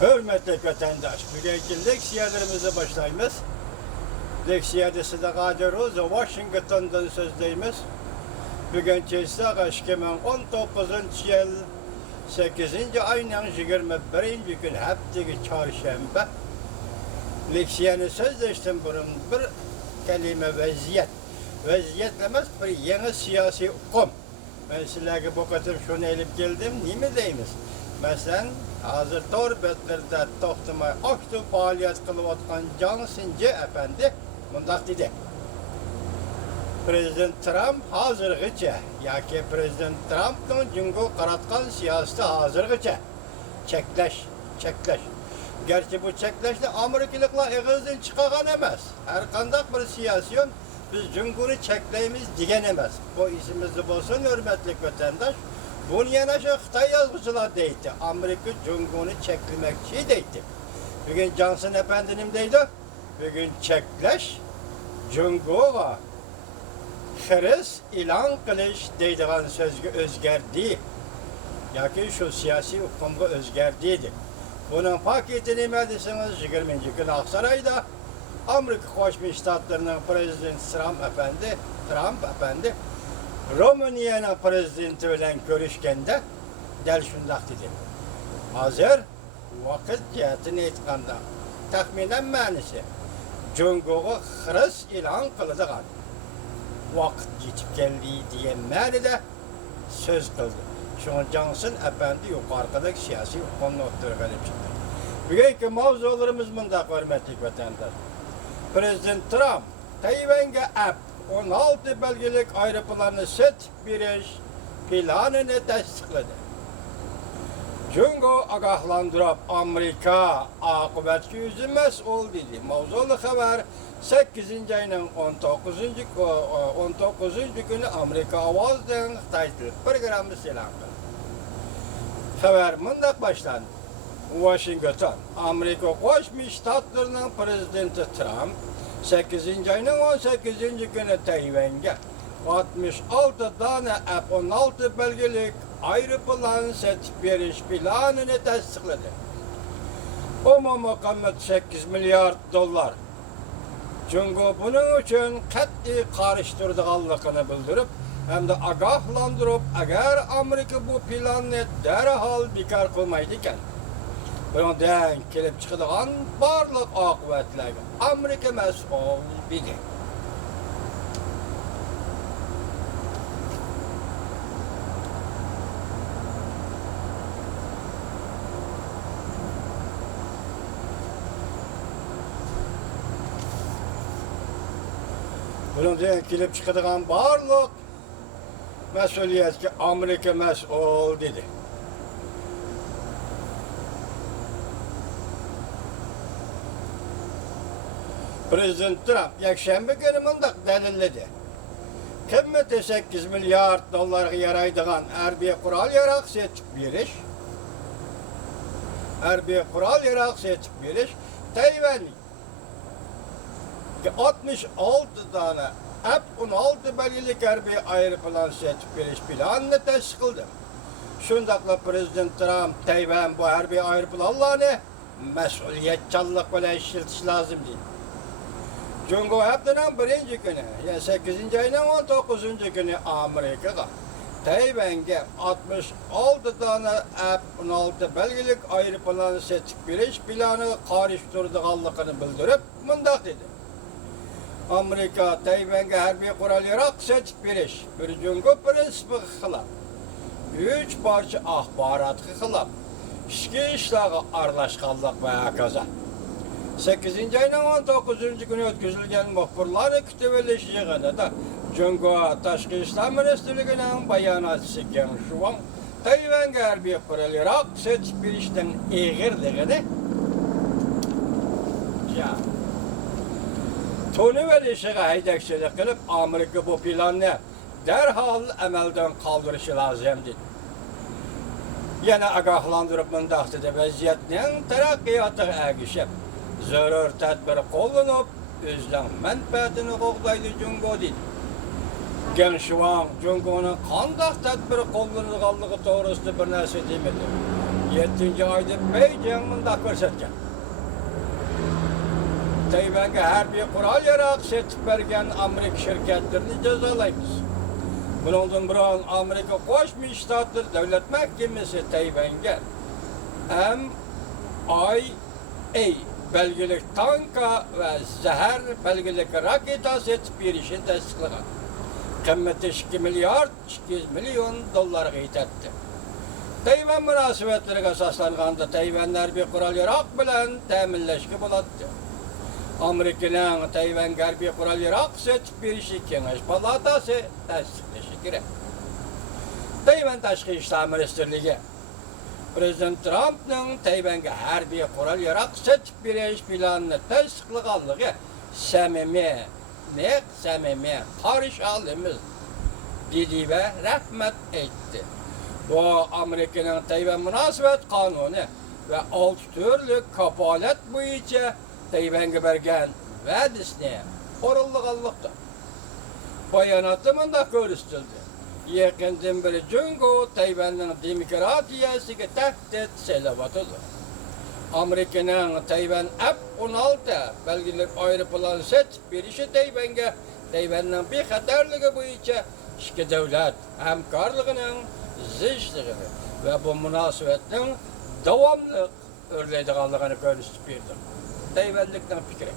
Hürmetli vatandaş, bugünkü leksiyalarımızı başlayımız. Leksiyada size kadar Washington'dan sözdeyimiz. Bugünkü ise 2019 yıl 8. ayının 21. gün haftaki çarşamba. Leksiyanı sözleştim bunun bir kelime vaziyet. Vaziyet demez bir yeni siyasi hukum. Ben sizlerge bu kadar şunu elip geldim, değil mi deyimiz? Mesela hazır torbetlerde toxtumay aktif faaliyet kılıp atkan Can Since Efendi bundak dedi. Prezident Trump hazırgıça, yaki Prezident Trump'ın cungu qaratkan siyaseti hazırgıça çekleş. Gerçi bu çekleşte Amerikalıklar eğizden çıkagan emez. Her kandak bir siyasiyon biz cungunu çekleyimiz digen emez. Bu isimimizi bolsun hürmetli vatandaş. Bunun yanaşı Xitay yazgıcılar deydi. Amerika cungunu çeklemekçi deydi. Bugün Johnson Efendi'nin deydi. Bugün çekleş, cunguğa xiriz ilan kılış deydiğen sözgü özgerdi. Yaki şu siyasi hukumga özgerdiydi. Bunun paketini medisiniz 20. gün Aksaray'da Amerika Koşmuş Ştatlarının Prezidenti Trump Efendi Romanya'nın prezidenti bilen görüşkende del şundak dedi. Hazır vakit cihetini etkanda tahminen manisi cunguğu xiriz ilan kılıdıgan vakit yetip geldiği diye manide söz kıldı. Şunu Johnson Efendi yukarıdaki siyasi hukumun oturduğunu çıktı. Bugünkü mavzularımız bunda hürmetli vatandaş. Prezident Trump, Tayvan'a 16 belgelik ayrıplarını set biriş planını tasdikladı. Cungo agahlandırıp Amerika akıbetki yüzülmez ol dedi. Mavzulu haber 8. ayının 19. günü Amerika Avaz'dan Xitay'da programı selam kıldı. Haber mındak başlandı. Washington, Amerika Koşmuş Ştatlarının Prezidenti Trump 8. ayının 18. günü Tayvan'a 66 tane F-16 belgelik ayrıpılan setip veriş planını tasdikladı. Umumi kıymet 8 milyar dolar. Çünkü bunun için kat'i karıştırdıqanlığını bildirip hem de agahlandırıp eğer Amerika bu planını derhal bekar kılmaydıken bundan kelip çıkıdığan barlık akıbetleri Amerika mesul bidi. Bundan kelip çıkıdığan barlık mesuliyet ki Amerika mesul dedi. Prezident Trump yakşembe günü mındak delilledi. Kımmeti 8 milyar dolar yaraydıgan harbiy kural yarak setip beriş. Harbiy kural yarak setip beriş. Tayvan 66 tane F-16 belgelik harbiy ayrıpılan setip beriş planını tasdikladı. Şundakla Prezident Trump Tayvan bu harbiy ayrıpılanlarını mesuliyetçallık ile işletiş lazım değil. Cungo haftanın 1. günü, yani 8. ayının 19. günü Amerika'da Tayvan'a 66 tane F-16 belgelik ayrıpılan setip beriş planı karıştırdıqanlığını bildirip mındak dedi. Amerika Tayvan'a harbiy kural yarak setip beriş bir cungo prensibi xilap, 3 parça ahbaratı xilap, işki işlağı arlaşqanlıq ve akaza. 8. ayının 19. günü ötküzülgen muhbirleri kütübeleşeceğine de Cungo Taşkı İslam Ministerliği'nin bayanatçısı Geng Shuang Tayvan'a harbiy kural yarak setip berişten eğirliğini tonu verişine haydakçılık kılıp Amerika bu planını derhal emelden kaldırışı lazım dedi. Yine agahlandırıp mındak dedi vaziyetinin terakkiyatı ergişip zarur tedbir kullanıp özden menfaatini qoğdaydı Cungo dedi. Geng Shuang Cungo'nun kandak tedbir kullanılganlığı doğrusu bir narsa demedi. 7. ayda Beijing mında ko'rsatgan. Tayvanga harbiy qurol yarog' setib bergan Amerika şirketlerini jazolaymiz. Bundan biron Amerika Qo'shma Shtatlar davlat mahkamasi Tayvanga MIA belgelik tanka ve zehir belgelik raketa setib berishini tasdiqlagan. Qiymati 2 milyard 200 milyon dollarga yetadi. Tayvan munosabatlariga asoslanganda Tayvan harbiy qurol yarog' bilan ta'minlashga bo'ladi. Amerikaning Tayvan harbiy qurol yarog' setib berishi Kengash palatasi tasdiqlashi kerak. Tayvan Tashqi ishlar ministrligi Prezident Trumpning Tayvanga harbiy qurol yarog' setib berish planini tasdiqlaganligi samimiy qarshi olamiz dedi ve rahmet etti. Bu Amerika'nın Tayvan münasebet kanunu ve 6 türlü kapalet boyunca Tayvan'a bergen vədisini orulluqallıqdır. Bayanatımında görüstüldü. Yakından beri Cungo Tayvan'ın demokratiyasıga tehdit selavatıdır. Amerika'nın Tayvan F-16 belgelik aeroplan setib berişi Tayvan'ın bir xatarlığı boyunca iki devlet hamkorliginin zichligi ve bu münasebetinin davamlı örleydiganligini ko'rsatib berdi. Tayvanlikning fikri.